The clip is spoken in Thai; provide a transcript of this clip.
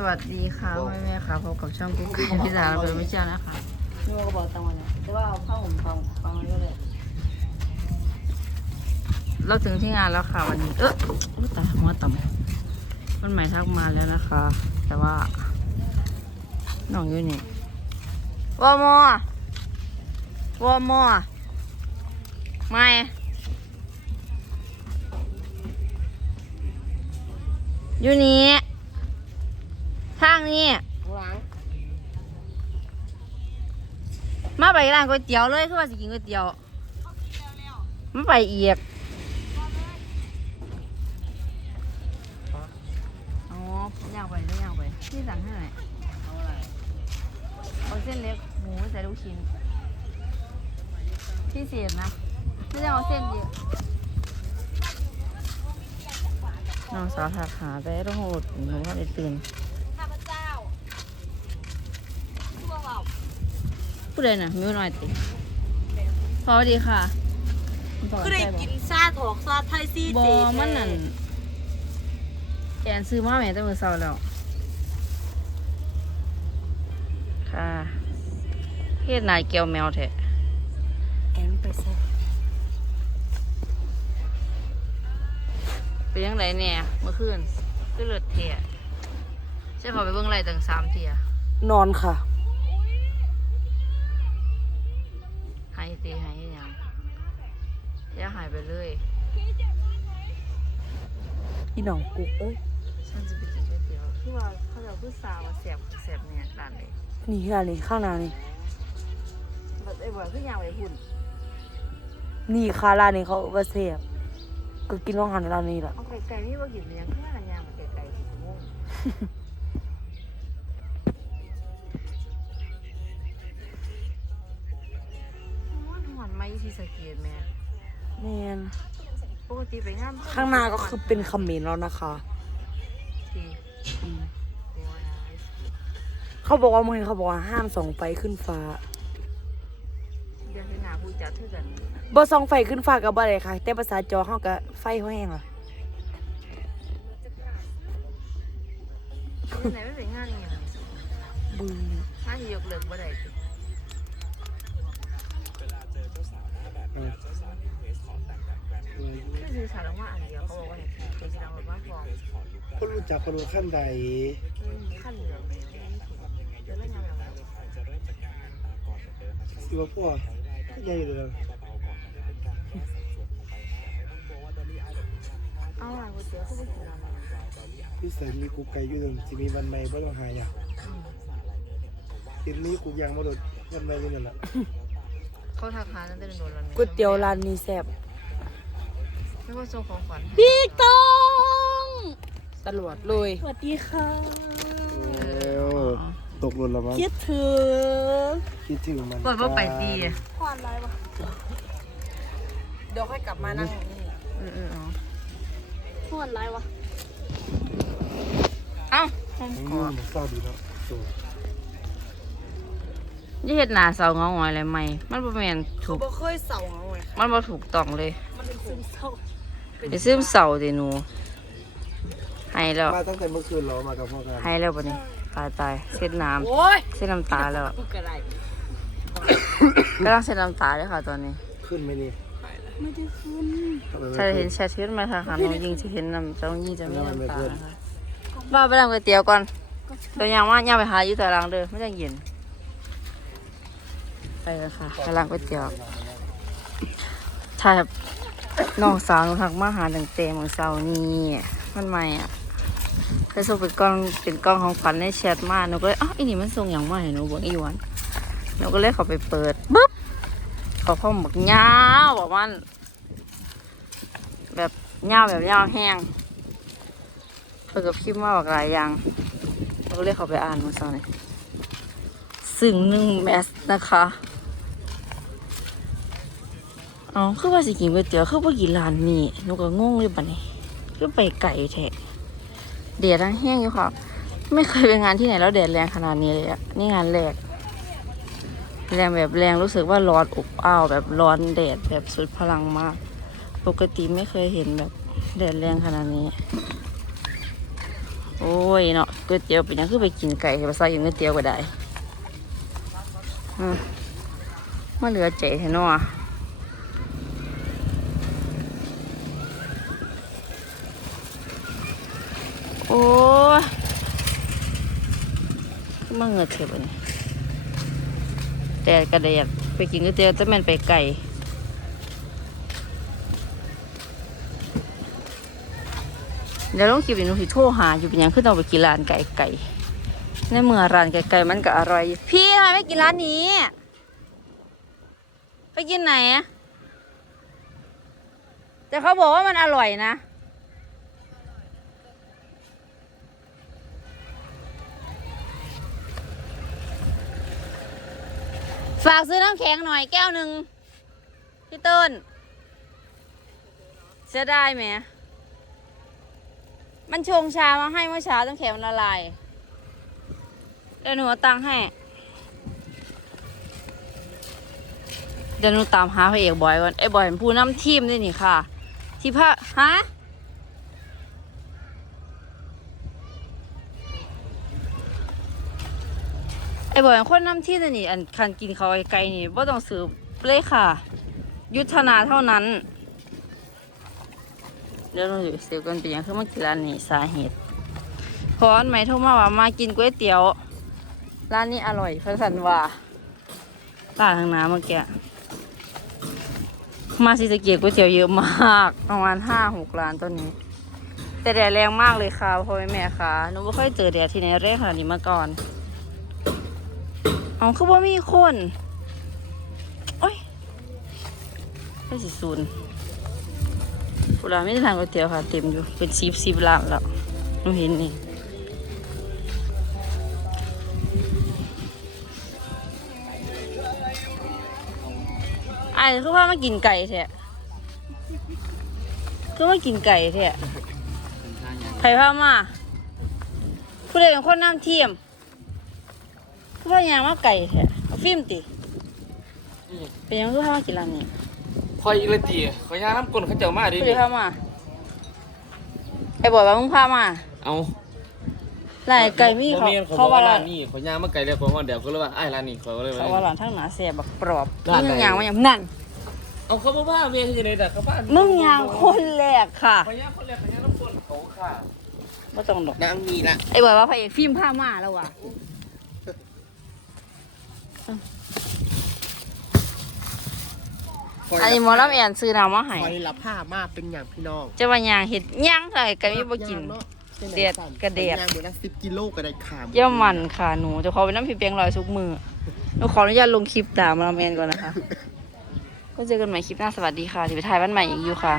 สวัสดีค่ะแม่แม่ๆค่ะพบกับช่องกุ๊กไก่พิซซ่าเราเป็นไม่เจ้านะคะนี่ก็บอกตังวันเนี่ยแต่ว่าเอาผ้าห่มฟังฟังไว้ก็เลยเราถึงที่งานแล้วค่ะวันนี้ เอออุ๊ยตายหัวต่ำมันใหม่ทักมาแล้วนะคะ แต่ว่าน้องอยู่นี่วอมอวอมอไม่อยู่นี่ ทางนี้หลังมาไปร้านก๋วยเตี๋ยวเลยคือว่าสิกินก๋วยเตี๋ยวมาไปอีกอ๋อย่างไปได้ย่างไปพี่สั่งให้หน่อยเอาอะไรเอาเส้นเล็กหมูใส่ลูกชิ้นพิเศษนะไม่ต้องเอาเส้นเยอะน้องสาวถักหาแต่ต้องโหดหนูว่าได้ตื่น ข้าพเจ้าทั่วเรา ผู้ใดน่ะมิวหน่อยติสวัสดีค่ะก็ได้กินซาถอกซาไทยซีบอมันนั่นแอนซื้อมาแม่แต่มือเศร้าแล้ว ค่ะเฮ็ดนายแก้วแมวแท้แอมไปใส่เป็นยังไงเนี่ยเมื่อคืนคือเลือดเทียใช่พอไปเบิ่งไรตั้งสามเทียนอนค่ะ หายตีหายยังเทียหายไปเลยพี่น้องกุ๊กเอ้ยฉันจะไปกินก๋วยเตี๋ยวคือว่าเขาจะพูดสาวว่าแสบแสบเนี่ยร้านเลยนี่ร้านนี้ข้างหน้านี่แบบไอ้บ่อยคือยางไปหุ่นนี่ค่ะร้านนี้เขาว่าเสียบก็กินน้องหันร้านนี้แหละเอาไก่ๆนี่ว่ากินยังคือว่ากันยางมาไก่ๆสิโมง หอนไม้ที่สะเกียแม่แมนปกติไปงานข้างหน้าก็คือเป็นคอมเขมนต์แล้วนะคะที่อืมเขาบอกว่าเมื่อกี้เขาบอกว่าห้ามส่องไฟขึ้นฟ้าเดือนที่หนาผู้จัดเท่ากันบ่ส่องไฟขึ้นฟ้ากับบ่ได้ค่ะ แต่ภาษาจอเฮาก็ไฟเฮาแห้งอะที่ไหนไม่เป็นงานนี่นะบึ้งงานที่ยกเลิกบ่ได้ติ คือสื่อสารออกมาอันเดียวเขาบอกว่าเนี่ยเป็นที่เราแบบว่าฟองก็รู้จักคนรู้ขั้นใดขั้นเหลืองเลยเดี๋ยวเรื่องงานแบบนั้นสิว่าพ่อก็ใหญ่เลยเอาล่ะก๋วยเตี๋ยวก็ไปกินร้านนั้นพี่สันมีกูไก่อยู่หนึ่งจะมีวันใหม่บ่ต้องหายากทีนี้กูยังมาโดดวันใหม่อยู่นั่นแหละ เขาทักหาตั้งแต่โดนแล้วก๋วยเตี๋ยวร้านนี้แซ่บไม่ว่าส่งของขวัญให้พี่ต้องตลอดเลยสวัสดีค่ะตกหล่นแล้วมั้งคิดถึงคิดถึงมันกดว่าไปตีพอนอะไรวะเดี๋ยวค่อยกลับมานั่งนี่เออเออพอนอะไรวะเอ้าห้องมันกยุ่องดมันเศร้าดีเนาะโซ่ยี่เฮ็ดหน้าเสาเงาหงอยอะไรใหม่มันบ่แม่นคืถูอกบ่เคยเสาเอาไว้ค่ะมันบ่ถูกต้องเลยมันเป็นซึมเศร้าไปซึมเสาดิหนูให้แล้วมาตั้งแต่เมื่อคืนเหรอมากับพ่อกันให้แล้วปะนี่ตายตายเช็ดน้โอ้ยำเช็ดน้ำตาแล้วกูกระไรกำลังเช็ดน้ำตาเลยค่ะตอนนี้ ขึ้นไหมนี่ไม่ได้ขึ้นทำไมถ้าไม่เห็ขึ้นนแชทขึ้นมาทางหาน้องยิงจะเห็นน้ำน้องยิงจะไม่ทำไมไม่น้ำตาขึ้นนะคะว่าไปทำก๋วยเตี๋ยวก่อนเดี๋ยวยังว่าย่างไปหาอยู่แต่รังเด้อไม่ต้องเย็น ไปแล้วค่ะกำลังก๋วยเตี๋ยวถ้าแบบน้องสาวหนูทักมาหาตั้งแต่มื่อเช้านี้มันใหม่อะเคยส่งเป็นกล้องเป็นกล้องของขวัญในแชทมาหนูก็เลยอ้าวอีนี่มันส่งอย่างมาให้หนูบอกอีวันหนูก็เลยเขาไปเปิดปุ๊บเขาพ่อบอกยาวบอกมัน แบบยาวแบบยาวแห้งเพื่อกับพิมพ์มาบอกหลายอย่างเราก็เลยเขาไปอ่านมาซะหน่อยซึ่งหนึ่งแมสนะคะ เอาคือว่าสิกินก๋วยเตี๋ยวคือว่ากินร้านนี้หนูก็งงเลยบัดนี้คือไปไก่แท้แดดทั้งแห้งอยู่ค่ะไม่เคยไปงานที่ไหนแล้วแดดแรงขนาดนี้เลยอะนี่งานแรกแรงแบบแรงรู้สึกว่าร้อนอบอ้าวแบบร้อนแดดแบบสุดพลังมาก ปกติไม่เคยเห็นแบบแดดแรงขนาดนี้ โอ้ยเนาะก๋วยเตี๋ยวเป็นยังคือไปกินไก่ภาษากินก๋วยเตี๋ยวก็ได้อืมมาเหลือใจแท้เนาะ โอ้มาเงือกเฉยบอันนี้แต่กระเดียดไปกินก๋วยเตี๋ยวแต่แม่นไปไก่เดี๋ยวลองคลิปนี้หนูสิโทรหาอยู่เป็นยังคือต้องไปกินร้านไก่ไก่ในเมื่อร้านไก่ไก่มันก็อร่อย พี่ทำไมไม่กินร้านนี้ ไปกินไหนอะแต่เขาบอกว่ามันอร่อยนะ ฝากซื้อน้ำแข็งหน่อยแก้วหนึ่งพี่เติ้ลจะได้ไหม มันชงชามาให้เมื่อเช้าต้องแข็งมันละลายเดี๋ยวหนูเอาตังค์ให้ เดี๋ยวหนูตามหาพระเอกบอยก่อนไอ้บอยเป็นผู้นำทีมด้วยนี่ค่ะ ที่พระฮะ บอยเป็นคนนำทีมด้วยนี่อันคันกินเขาวไกลนี่ว่าต้องซื้อเลยค่ะ ยุทธนาเท่านั้น เดี๋ยวเราอยู่เสียกันเป็นหยังคือมากินร้านนี้สาเหตุพราะอันไหมโทรมาว่ามากินก๋วยเตี๋ยว ร้านนี้อร่อยเพื่อนสันว่าร้าทางน้ำเมื่อกี้มาสิสเกียก๋วยเตี๋ยวเยอะมากประมาณห้าหกร้านตอนนี้แต่แดดแรงมากเลยค่ะพ่อแม่ค่ะหนูไม่ค่อยเจอแดดที่ไหนแรงขนาดนี้มาก่อน เอาคือว่ามีคนโอ้ยไม่สิศูนย์กูร้านไม่ได้ทานก๋วยเตี๋ยวค่ะ เต็มอยู่ เป็นซีบซีบร้านแล้วหนูเห็นนี่ไอ้คือว่ามากินไก่แท้คือมากินไก่แท้ไผ่พามาผู้ใดเป็นคนน้ำเทียม คือว่ายางมาไก่แท้เอาฟิล์มติเป็นยังคือพามากินร้านนี้คอยอีกละตีขอยยาน้ำกลนเขาเจ้ามาดิผู้ใดพามาไอ้บอกว่ามึงพามาเอาหลายไก่มีเขาเขาว่าร้านนี้ขอยยามาไกลแล้วขอยฮอดเดี๋ยวก็เลยว่าไอ้ร้านนี้ขอยเลยเขาว่าว่าร้านทั้งหนาเสียบักปรอบร้านไหนมึงยางมาอย่างนั่นเอาเขาบ่ว่าเมียที่ไหนแต่เขาบ้านมึงยางคนแรกค่ะขอยยาคนแรกขอยยาน้ำกลนเขาค่ะไม่ต้องดอกนางมีละไอ้บอกว่าพระเอกฟิล์มผ้ามาแล้วว่ะ อันนี้หมอลำแอนซื้อน้ำมาให้คอยรับผ้ามากเป็นอย่างพี่น้องจะว่ายางเห็ดย่างไก่ไก่ไม่บ่กินย่างเนาะเด็ดกระเด็ดย่างเดือนละสิบกิโลก็ได้ขามเยี่ยมมันค่ะหนูจะขอไปน้ำพริกเปียงลอยทุกมือหนูขออนุญาตลงคลิปตามหมอลำแอนก่อนนะคะก็เจอกันใหม่คลิปหน้าสวัสดีค่ะที่ไปถ่ายบ้านใหม่อีกอยู่ค่ะ